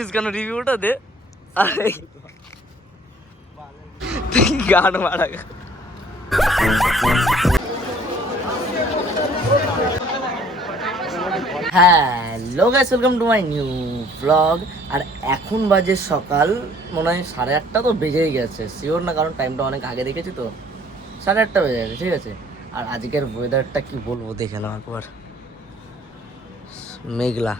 কালাচ্ছিস কেন? রিভিউটা দে। আরে গান মারা। Hello guys, welcome to my new blog. আর এখন বাজে সকাল মনে হয় 8:30 তো বেজেই গেছে, শিওর না কারণ টাইমটা অনেক আগে দেখেছি তো। 8:30 বেজে গেছে, ঠিক আছে। আর আজকের ওয়েদারটা কি বলবো, দেখে নাও একবার, মেঘলা।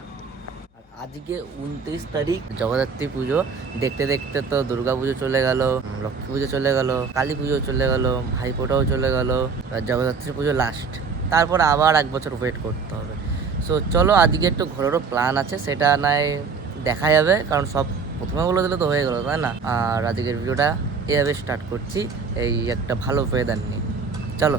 আর আজকে 29 তারিখ, জগদ্ধাত্রী পুজো। দেখতে দেখতে তো দুর্গা পুজো চলে গেল, লক্ষ্মী পুজো চলে গেল, কালী পুজো চলে গেল, ভাইফোঁটাও চলে গেল, আর জগদ্ধাত্রী পুজো লাস্ট। তারপর আবার 1 বছর ওয়েট করতে হবে। সো চলো, আজকে একটু ঘোরারও প্ল্যান আছে, সেটা নয় দেখা যাবে, কারণ সব প্রথমে বলে দিলে তো হয়ে গেলো, তাই না? আর আজকের ভিডিওটা এভাবে স্টার্ট করছি, এই একটা ভালো ওয়েদার নিয়ে। চলো।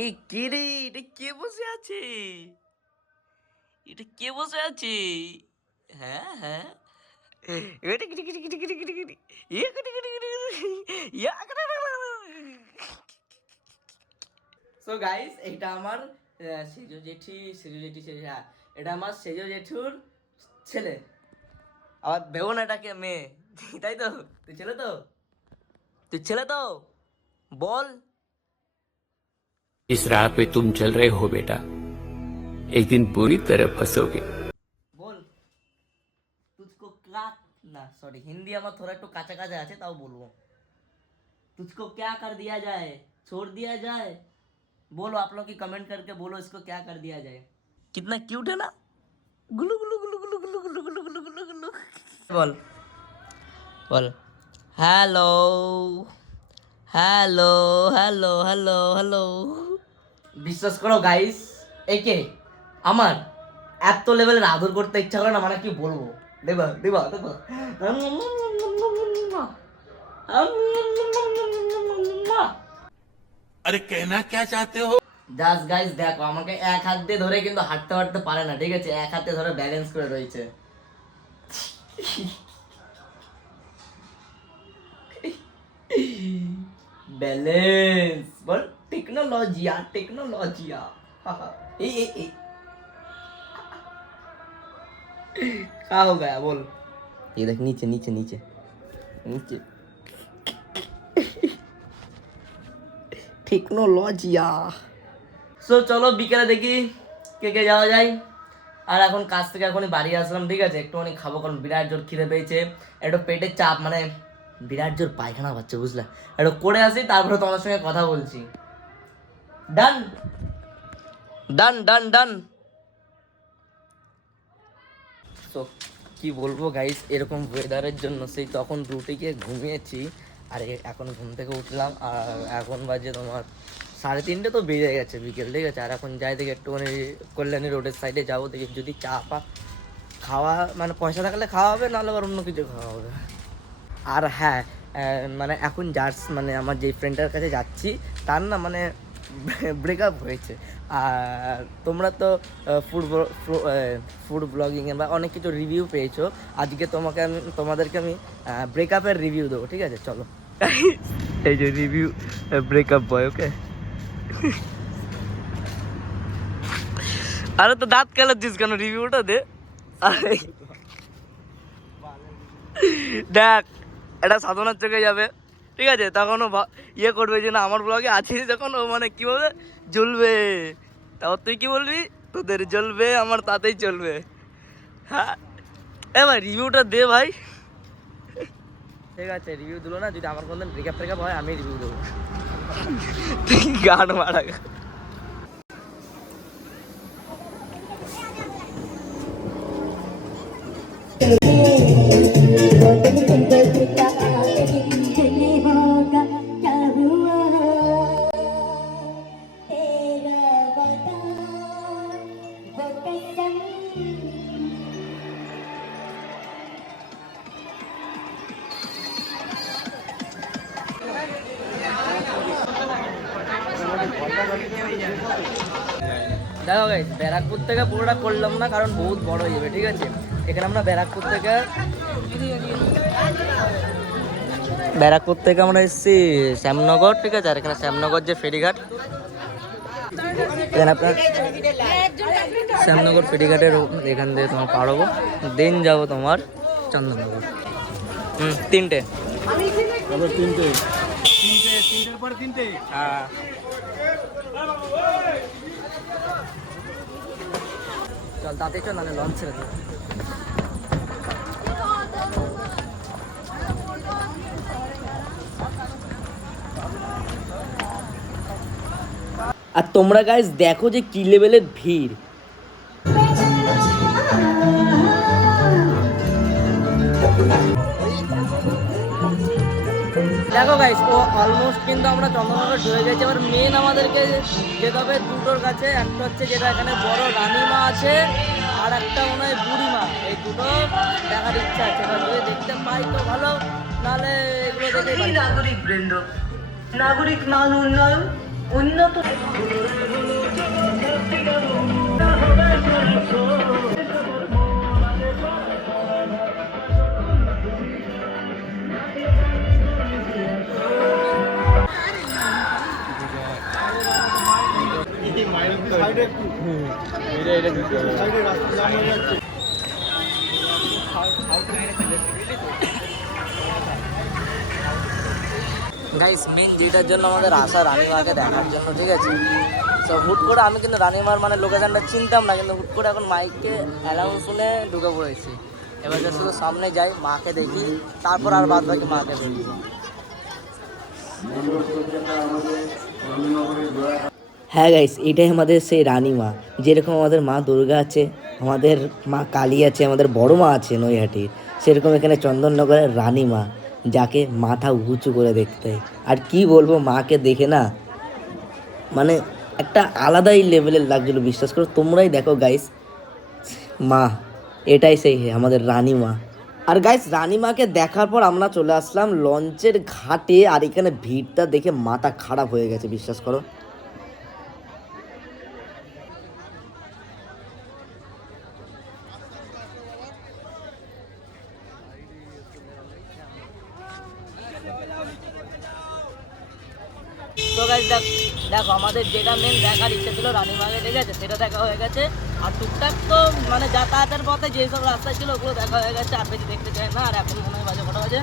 এই কে রে? এটা কে বসে আছে? এটা কে বসে আছে? হ্যাঁ হ্যাঁ, এটা kitty kitty kitty kitty kitty kitty, yeah kitty kitty kitty kitty, yeah kitty kitty kitty. So guys, এটা আমার সেজো জেঠি, হ্যাঁ, এটা আমার সেজো জেঠুর ছেলে। আবার ভেবো না এটাকে মেয়ে, তাই তো? তুই ছেলে তো? তুই ছেলে তো? বল। इस राह पे तुम चल रहे हो बेटा, एक दिन बुरी तरह फंसोगे। বল। तुझको क्या, না সরি, হিন্দি আমার থোড়া একটু কাঁচা কাঁচা আছে, তাও বলবো। तुझको क्या कर दिया जाए, छोड़ दिया जाए? बोलो, आप लोग की कमेंट करके बोलो इसको क्या कर दिया जाए। कितना क्यूट है ना? गुलू गुलू गुलू गुलू गुलू गुलू गुलू गुलू गुलू गुलू। बोल बोल। Hello hello hello hello hello. বিশ্বাস করো গাইস, একে আমার এত লেভেলের আদর করতে ইচ্ছা করে না, মানে কি বলবো। দেবা দেবা দেবা। अरे कहना क्या चाहते हो? জাস্ট গাইস দেখো, আমাকে এক হাত দিয়ে ধরে কিন্তু হাঁটতে হাঁটতে পারে না, ঠিক আছে? এক হাতে ধরে ব্যালেন্স করে রয়েছে। बैलेंस बोल। टेक्नोलॉजिया टेक्नोलॉजिया। ए ए ए क्या हो गया बोल। ये देख, नीचे नीचे नीचे नीचे। টেকনোলজিয়া। সো চলো বিকেলে দেখি কে কে যাওয়া যায়। আর এখন কাজ থেকে এখনই বাড়ি আসলাম, ঠিক আছে? একটুখানি খাবো, কারণ বিরাট জোর খিদে পেয়েছে। একটু পেটের চাপ, মানে বিরাট জোর পায়খানা পাচ্ছে, বুঝলে? একটু করে আসি, তারপরে তোমার সঙ্গে কথা বলছি। ডান ডান ডান ডান। তো কি বলবো গাইস, এরকম ওয়েদারের জন্য সেই তখন রুটে গিয়ে ঘুমিয়েছি, আর এখন ঘুম থেকে উঠলাম। আর এখন বাজে তোমার 3:30 তো বেজে গেছে বিকেল, ঠিক আছে? আর এখন যাই দেখি একটুখানি কল্যাণী রোডের সাইডে যাবো, দেখি যদি চা পা খাওয়া, মানে পয়সা থাকলে খাওয়া হবে, নাহলে আবার অন্য কিছু খাওয়া হবে। আর হ্যাঁ, মানে এখন মানে আমার যে ফ্রেন্ডটার কাছে যাচ্ছি, তার না মানে ব্রেকআপ হয়েছে। আর তোমরা তো ফুড ব্লগিংয়ে বা অনেক কিছু রিভিউ পেয়েছো, আজকে তোমাদেরকে আমি ব্রেকআপের রিভিউ দেবো, ঠিক আছে? চলো। এই যে রিভিউ, ব্রেকআপ বয়, ওকে। আরে তো দাঁত কালাচ্ছিস কেন? রিভিউটা দে। আরে দেখ, এটা সাধনার চোখে যাবে, ঠিক আছে? তখন ও ইয়ে করবে যে না, আমার ব্লগে আছিস, যখন ও মানে কী বলবে, জ্বলবে। তারপর তুই কি বলবি, তোদের জ্বলবে, আমার তাতেই চলবে। হ্যাঁ, এবার রিভিউটা দে ভাই। ঠিক আছে, রিভিউ দিলো না, যদি আমার কোনদিন ব্রেকআপ ট্রেকআপ হয় আমি রিভিউ দেবো। গান মারা। দেখো গাইস, ব্যারাকপুর থেকে পুরোটা করলাম না, কারণ বহুত বড় হয়ে যাবে, ঠিক আছে? এখানে আমরা ব্যারাকপুর থেকে ব্যারাকপুর থেকে আমরা এসেছি শ্যামনগর, ঠিক আছে। আর এখানে শ্যামনগর যে ফেরিঘাট, এখানে আপনার শ্যামনগর ফেরিঘাটের এখান দিয়ে তোমার পার হবো, দেন যাবো তোমার চন্দননগর। তিনটে হ্যাঁ। চল তাতে চল, নাহলে লঞ্চ ছেড়ে দেবো। আর তোমরা গাইস দেখো যে কি লেভেলের ভিড়। দেখো গাইস, ও অলমোস্ট কিন্তু আমরা চন্দননগর ঢুকে গেছি। এবার মেন আমাদেরকে যেতে হবে দুটোর কাছে। একটা হচ্ছে যেটা এখানে বড় রানীমা আছে, আর একটা মনে হয় বুড়িমা। এই দুটো দেখার ইচ্ছা আছে, এবার যদি দেখতে পাই তো ভালো, নাহলে এগুলো দেখে নাগরিক বৃন্দ, নাগরিক মান উন্নয়ন উন্নত গাইস মেন যেটার জন্য আমাদের আসা রানীমাকে দেখার জন্য, ঠিক আছে। তো হুট করে আমি কিন্তু রানীমার মানে লোকেশনটা চিনতাম না, কিন্তু হুট করে এখন মাইকে অ্যানাউন্স শুনে ঢুকে পড়েছি। এবার যে শুধু সামনে যাই, মাকে দেখি, তারপর আর বাদ বাকি মাকে দেখি। হ্যাঁ গাইস, এটাই আমাদের সেই রানীমা। যেরকম আমাদের মা দুর্গা আছে, আমাদের মা কালী আছে, আমাদের বড় মা আছে নৈহাটির, সেরকম এখানে চন্দননগরের রানীমা, যাকে মাথা উঁচু করে দেখতে হয়। আর কি বলবো, মাকে দেখে না মানে একটা আলাদাই লেভেলের লাগছিল, বিশ্বাস করো। তোমরাই দেখো গাইস, মা এটাই সেই আমাদের রানীমা। আর গাইস রানীমাকে দেখার পর আমরা চলে আসলাম লঞ্চের ঘাটে। আর এখানে ভিড়টা দেখে মাথা খারাপ হয়ে গেছে, বিশ্বাস করো। তো গাইস দেখো, আমাদের যেটা মেন দেখার ইচ্ছে ছিল রানীমাকে, ঠিক আছে, সেটা দেখা হয়ে গেছে। আর টুকটাক তো মানে যাতায়াতের পথে যেসব রাস্তা ছিল ওগুলো দেখা হয়ে গেছে, আর বেশি দেখতে চাই না। আর এখন মনে হয় বাজে কটা বাজে,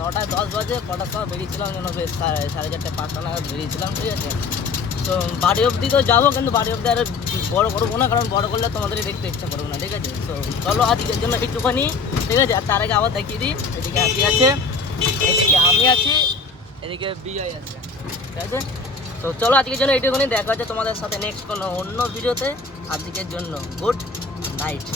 9:10 বাজে। কটার সময় বেরিয়েছিলাম যেন, বেশ 4:30-5টা নাগাদ বেরিয়েছিলাম, ঠিক আছে। তো বাড়ি অবধি তো যাবো, কিন্তু বাড়ি অবধি আর বড় করবো না, কারণ বড় করলে তোমাদেরই দেখতে ইচ্ছা করবো না, ঠিক আছে। তো চলো আজকের জন্য একটুখানি, ঠিক আছে। আর তার আগে আবার দেখিয়ে দিই, এদিকে হাতি আছে, এদিকে আমি আছি, এদিকে বিজয় আছে, ঠিক আছে। তো চলো আজকের জন্য এইটুকুনি, দেখা হচ্ছে তোমাদের সাথে নেক্সট কোনো অন্য ভিডিওতে। আজকের জন্য গুড নাইট।